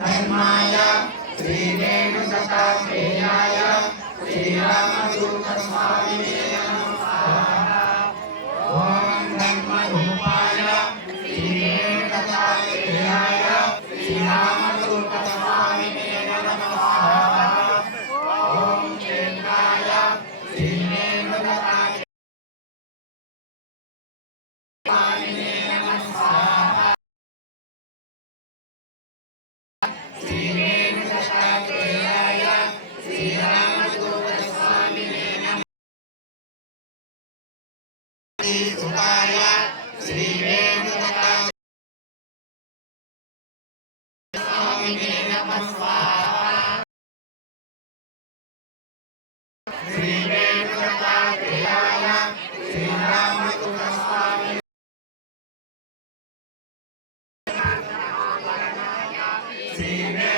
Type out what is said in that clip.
धर्माय श्रीवेणुदत्तात्रेयाय श्रीरामदूतस्वामिने नमः। ॐ धर्मरूपाय श्रीवेणुदत्तात्रेयाय श्रीरामदूतस्वामिने नमः। ॐ चेताय श्रीवेणुदत्तात्रेयाय नमः। श्रीवेणुदत्तात्रेयाय श्रीरामदूतस्वामिने नमः। सुताय श्रीवेणुदत्तात्रेयाय नमः स्वाहा। श्रीवेणुदत्तात्रेयाय श्रीरामदूतस्वामिने श्रीवेणुदत्तात्रेयाय